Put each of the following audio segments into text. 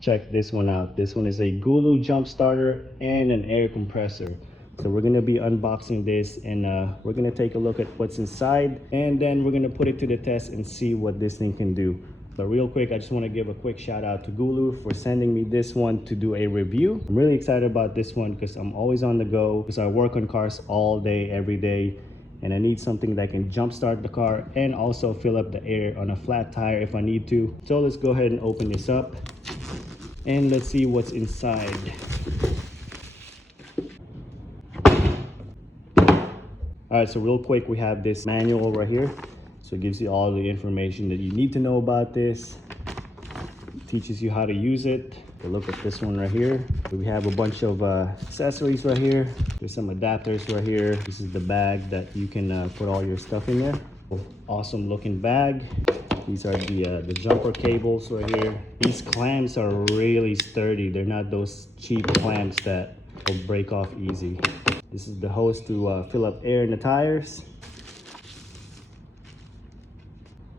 Check this one out. This one is a Gooloo jump starter and an air compressor. So we're gonna be unboxing this, and we're gonna take a look at what's inside, and then we're gonna put it to the test and see what this thing can do. But real quick, I just want to give a quick shout out to Gooloo for sending me this one to do a review. I'm really excited about this one because I'm always on the go, because I work on cars all day, every day, and I need something that can jumpstart the car and also fill up the air on a flat tire if I need to. So let's go ahead and open this up and let's see what's inside. All right, so real quick, we have this manual right here. So it gives you all the information that you need to know about this. It teaches you how to use it. So look at this one right here. We have a bunch of accessories right here. There's some adapters right here. This is the bag that you can put all your stuff in there. Awesome looking bag. These are the jumper cables right here. These clamps are really sturdy. They're not those cheap clamps that will break off easy. This is the hose to fill up air in the tires.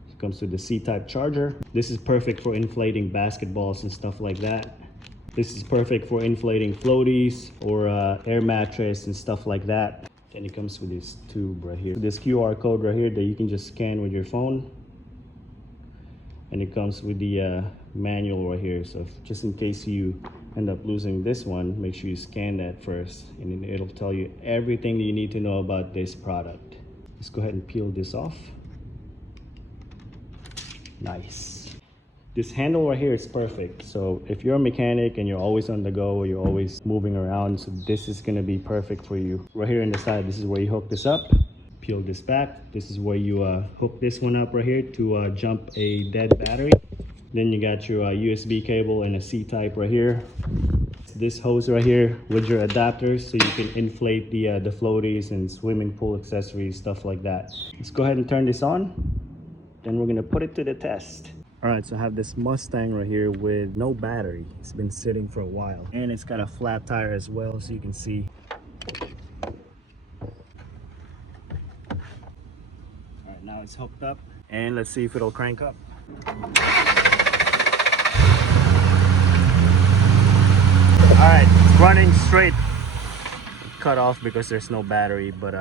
It comes with the C-type charger. This is perfect for inflating basketballs and stuff like that. This is perfect for inflating floaties or air mattress and stuff like that. Then it comes with this tube right here. This QR code right here that you can just scan with your phone. And it comes with the manual right here. So just in case you end up losing this one, make sure you scan that first, and then it'll tell you everything that you need to know about this product. Let's go ahead and peel this off. Nice. This handle right here is perfect. So if you're a mechanic and you're always on the go, or you're always moving around, so this is gonna be perfect for you. Right here on the side, this is where you hook this up. Peel this back. This is where you hook this one up right here to jump a dead battery. Then you got your USB cable and a C-type right here. This hose right here with your adapters, so you can inflate the floaties and swimming pool accessories, stuff like that. Let's go ahead and turn this on. Then we're gonna put it to the test. All right, so I have this Mustang right here with no battery. It's been sitting for a while, and it's got a flat tire as well, so you can see. All right, now it's hooked up, and let's see if it'll crank up. All right, it's running straight. Cut off because there's no battery, but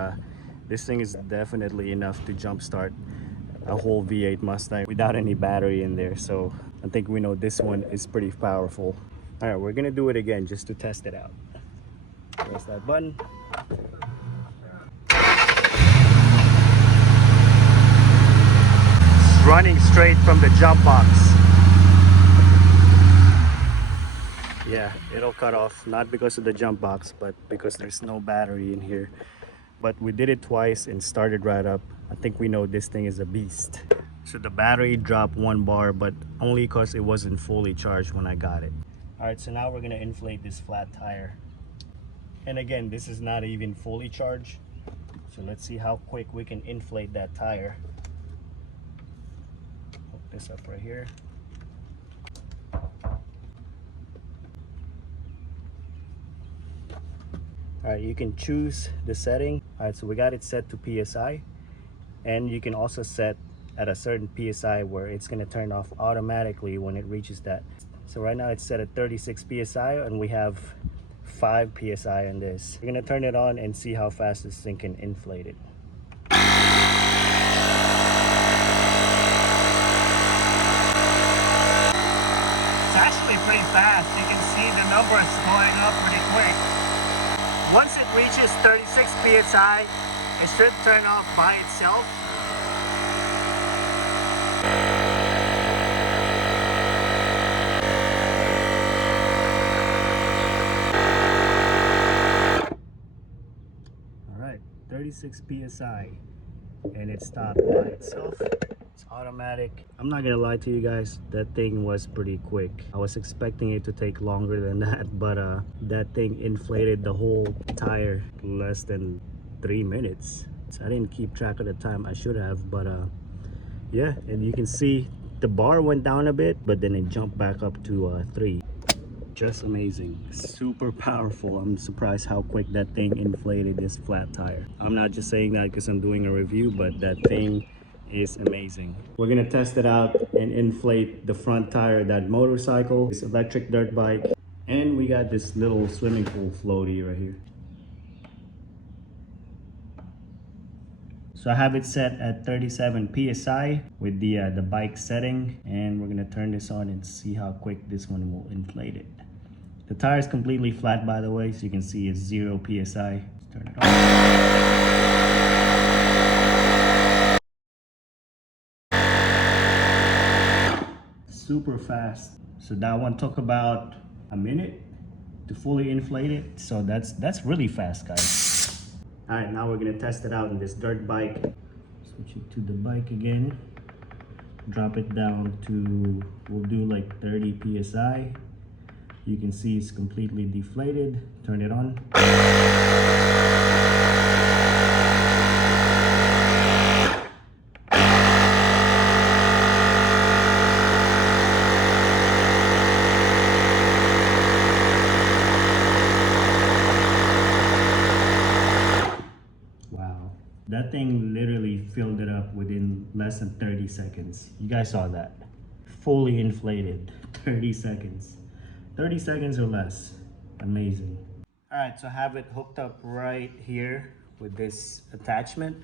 this thing is definitely enough to jumpstart a whole V8 Mustang without any battery in there. So I think we know this one is pretty powerful. All right, we're gonna do it again just to test it out. Press that button. It's running straight from the jump box. Yeah, it'll cut off, not because of the jump box, but because there's no battery in here. But we did it twice and started right up. I think we know this thing is a beast. So the battery dropped 1 bar, but only because it wasn't fully charged when I got it. All right, so now we're gonna inflate this flat tire. And again, this is not even fully charged. So let's see how quick we can inflate that tire. Hook this up right here. All right, you can choose the setting. All right, so we got it set to PSI, and you can also set at a certain PSI where it's gonna turn off automatically when it reaches that. So right now it's set at 36 PSI, and we have 5 PSI on this. We're gonna turn it on and see how fast this thing can inflate it. It's actually pretty fast. You can see the numbers going up pretty quick. Once it reaches 36 PSI, it should turn off by itself. All right, 36 PSI, and it stopped by itself. It's automatic. I'm not gonna lie to you guys, that thing was pretty quick. I was expecting it to take longer than that, but that thing inflated the whole tire less than 3 minutes. So I didn't keep track of the time. I should have, but yeah, and you can see the bar went down a bit, but then it jumped back up to 3. Just amazing, super powerful. I'm surprised how quick that thing inflated this flat tire. I'm not just saying that because I'm doing a review, but that thing is amazing. We're gonna test it out and inflate the front tire of that motorcycle, this electric dirt bike, and we got this little swimming pool floaty right here. So I have it set at 37 psi with the bike setting, and we're gonna turn this on and see how quick this one will inflate it. The tire is completely flat, by the way, so you can see it's 0 psi. Let's turn it on. Super fast. So that one took about a minute to fully inflate it. So that's really fast, guys. All right, now we're gonna test it out in this dirt bike. Switch it to the bike again. Drop it down to, we'll do like 30 psi. You can see it's completely deflated. Turn it on. Wow, that thing literally filled it up within less than 30 seconds. You guys saw that. Fully inflated, 30 seconds. 30 seconds or less. Amazing. All right, so I have it hooked up right here with this attachment.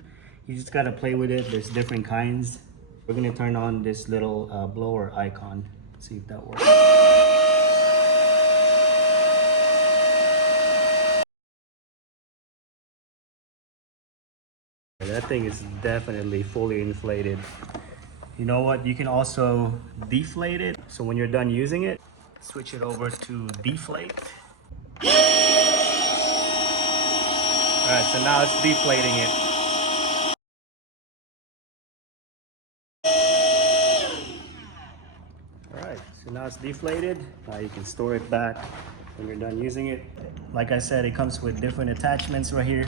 You just gotta play with it. There's different kinds. We're gonna turn on this little blower icon. See if that works. That thing is definitely fully inflated. You know what? You can also deflate it. So when you're done using it, switch it over to deflate. All right, so now it's deflating it. All right, so now it's deflated. Now you can store it back when you're done using it. Like I said, it comes with different attachments right here.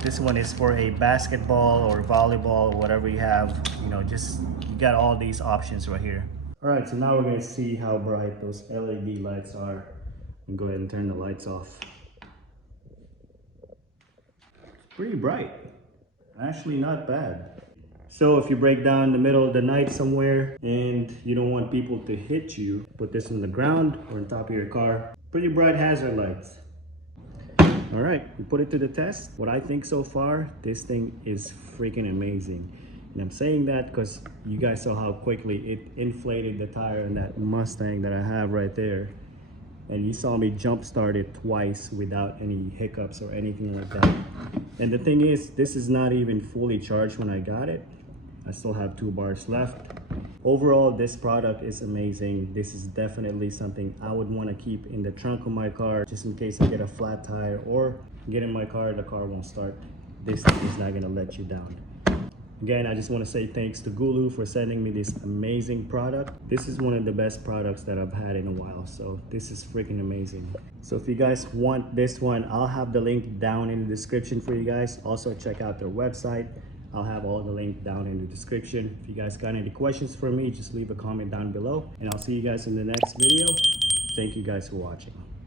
This one is for a basketball or volleyball or whatever you have. You know, just, you got all these options right here. All right, so now we're gonna see how bright those LED lights are. And go ahead and turn the lights off. Pretty bright, actually not bad. So if you break down in the middle of the night somewhere and you don't want people to hit you, put this on the ground or on top of your car. Pretty bright hazard lights. All right, we put it to the test. What I think so far, this thing is freaking amazing. And I'm saying that because you guys saw how quickly it inflated the tire in that Mustang that I have right there. And you saw me jump start it twice without any hiccups or anything like that. And the thing is, this is not even fully charged when I got it. I still have 2 bars left. Overall, this product is amazing. This is definitely something I would want to keep in the trunk of my car, just in case I get a flat tire or get in my car, the car won't start. This thing is not gonna let you down. Again, I just want to say thanks to Gooloo for sending me this amazing product. This is one of the best products that I've had in a while, so this is freaking amazing. So if you guys want this one, I'll have the link down in the description for you guys. Also check out their website. I'll have all the link down in the description. If you guys got any questions for me, just leave a comment down below, and I'll see you guys in the next video. Thank you guys for watching.